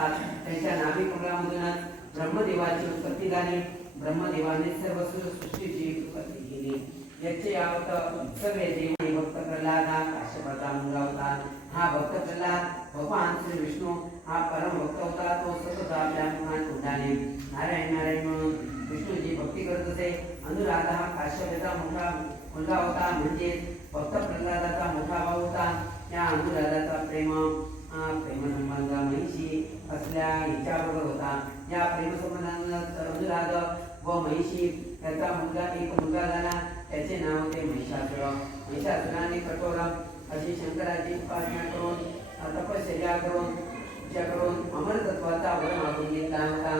असतात त्यांच्या नाभी कमळामधूनच ब्रह्मदेवाची उत्पत्ती झाली. ब्रह्मदेवाने सर्व सृष्टीची उत्पत्ती केली. याचे यावत सगळे देव भक्त प्रल्हाद हा काश्यपाचा मुलगा होता. हा भक्त प्रल्हाद भगवान श्री विष्णू हा परम भक्त होता. तो सतत आपल्या मुखात तोंडाने नारायण नारायण म्हणून विष्णूची भक्ती करत असे. अनुराधा हा काश्यपाचा मोठा मुलगा होता, म्हणजे भक्त प्रल्हादाचा मोठा भाऊ होता. या अनुराधाचा प्रेमसंबंध महिषी असल्या हिच्याबरोबर होता. या प्रेमसंबंधानंतर अनुराध व महिषी याचा एक मुलगा झाला. त्याचे नाव होते महिषासुर. महिषासुराने कठोर अशी शंकराची उपासना करून तपश्चर्या करून अमरतत्वाचा वर मागून घेतला होता.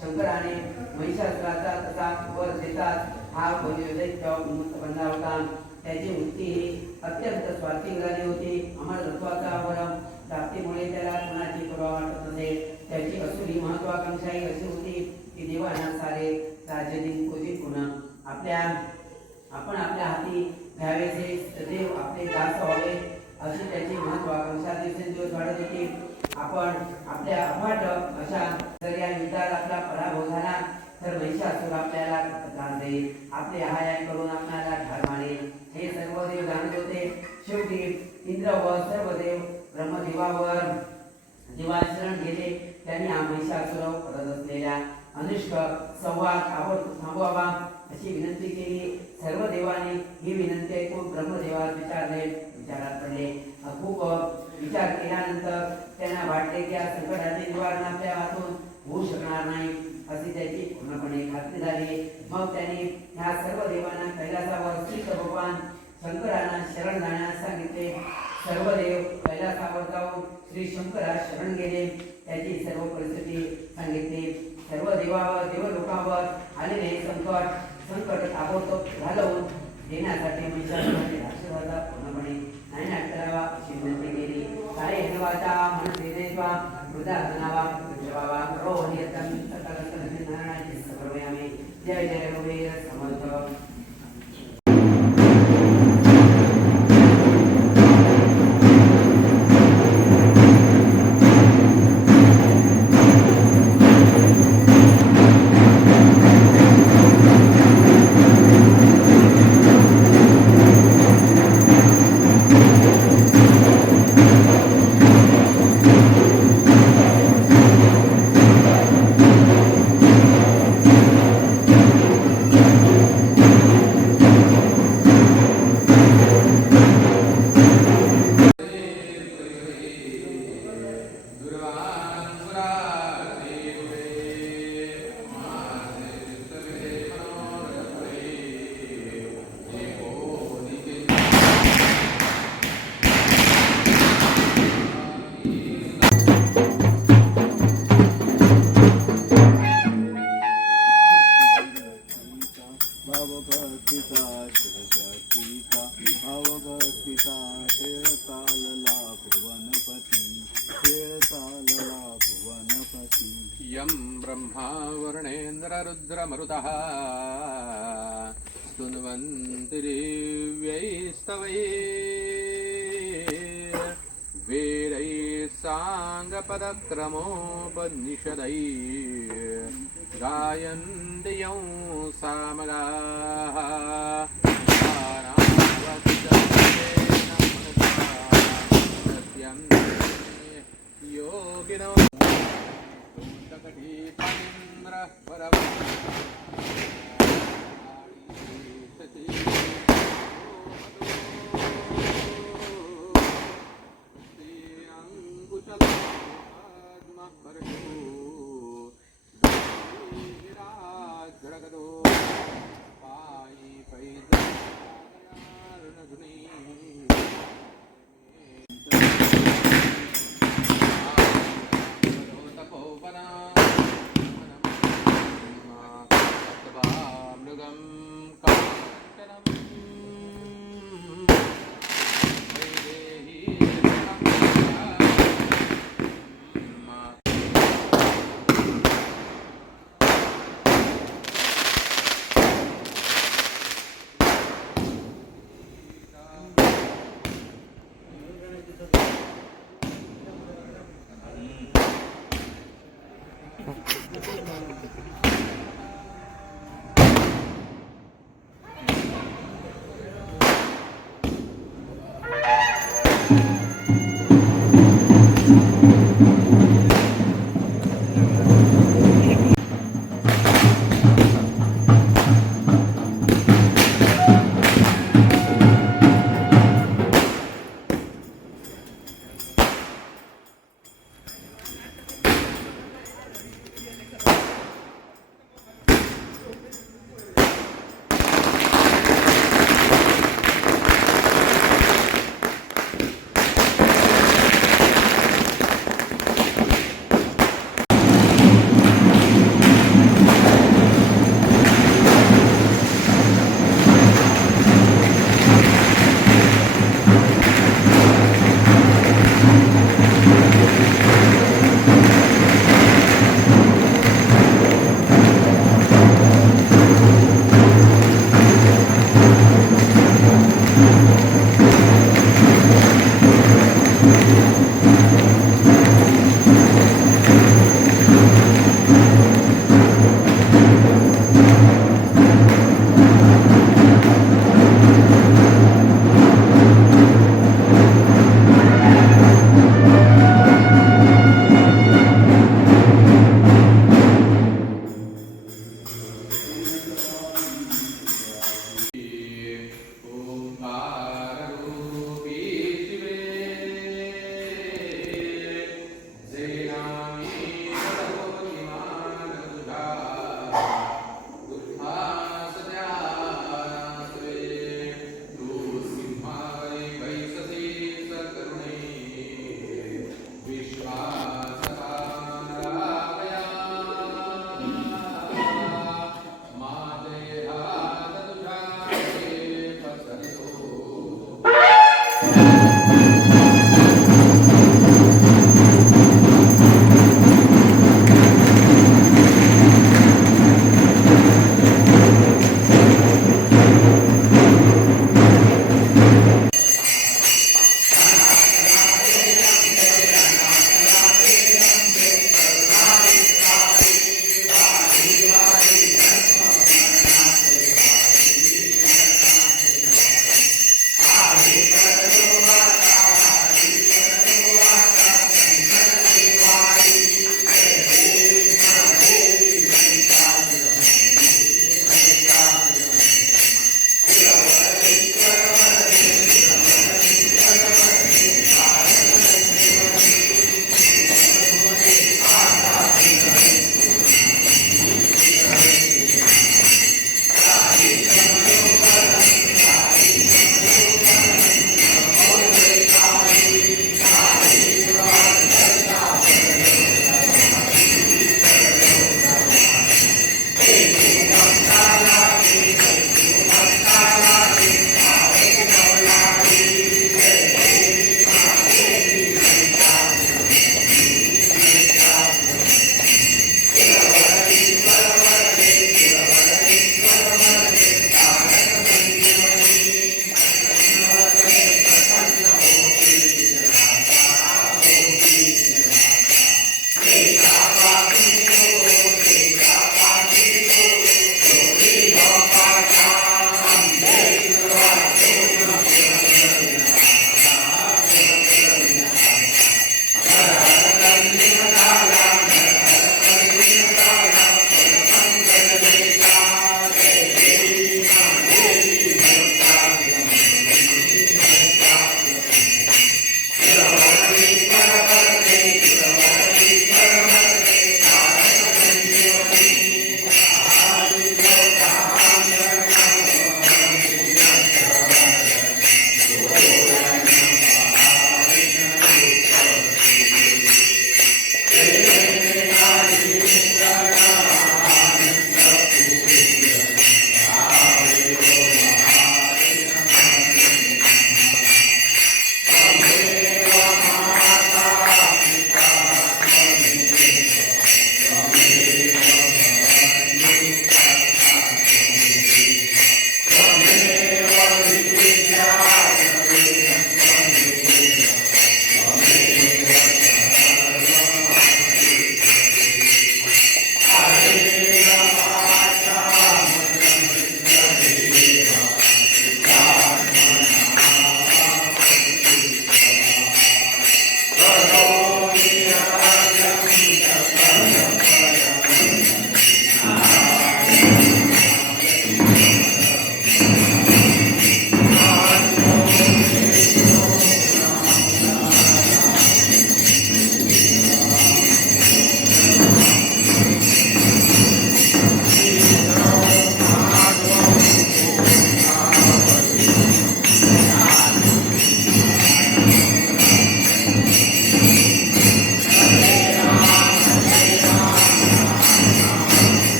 शंकराने महिषासुराचा तसा वर देतात हा दैत्य उन्मत्त बनला होता. त्याची वृत्ती ही अत्यंत स्वार्थी झाली होती. अमरतत्वाचा वर प्राप्तीमुळे त्याला कोणाची पर्वा वाटत नसे. त्याची असुरी महत्वाकांक्षाही अशी होती की देवांना सारे राज्य जिंकून आपण आपल्या हाती घ्यावेसे, देव आपले दास व्हावे अशी त्याची महत्वाकांक्षा दिवसेंदिवस वाढत होती. आपण आपल्या अफाट अशा जर या युद्धात आपला पराभव झाला तर महिषासुर आपल्याला त्रास देईल, आपले हाय करून आपल्याला ठार मारेल हे सर्व देव जाणत होते. शेवटी इंद्र व सर्व देव ब्रह्मदेवावर शरण गेले. त्यांनी हा महिषासुर करत असलेल्या अनिष्ट संवाद थांबवावा अशी विनंती केली. सर्व देवांनी ही विनंती ऐकून ब्रह्मदेवास विचारात पडले. खूप विचार केल्यानंतर त्यांना वाटले की या संकटाचे निवारण आपल्या हातून होऊ शकणार नाही अशी त्याची पूर्णपणे खात्री झाली. मग त्यांनी ह्या सर्व देवांना कैलासावर स्थित भगवान शंकरांना शरण जाण्यास सांगितले. सर्व देव कैलासावर जाऊन श्री शंकरास शरण गेले. त्याची सर्व परिस्थिती सांगितली. सर्व देवलोकावर आलेले संकट ताबडतोब घालवून देण्यासाठी महिषासुराने राक्षसाचा पूर्णपणे नायनाट करावा अशी विनंती केली. काय हेनवाचा मनसे देवा हृदय धनावा जवावा रोहनियतम सकल नारायणाची सर्वयामे. जय जय रघुवीर समर्थ. ब्रह्मा वरुणेन्द्र रुद्रमरुतः स्तुन्वन्ति दिव्यैस्तवैः वेदैः साङ्गपदक्रमोपनिषदैः गायन्ति यं सामगाः योगिनो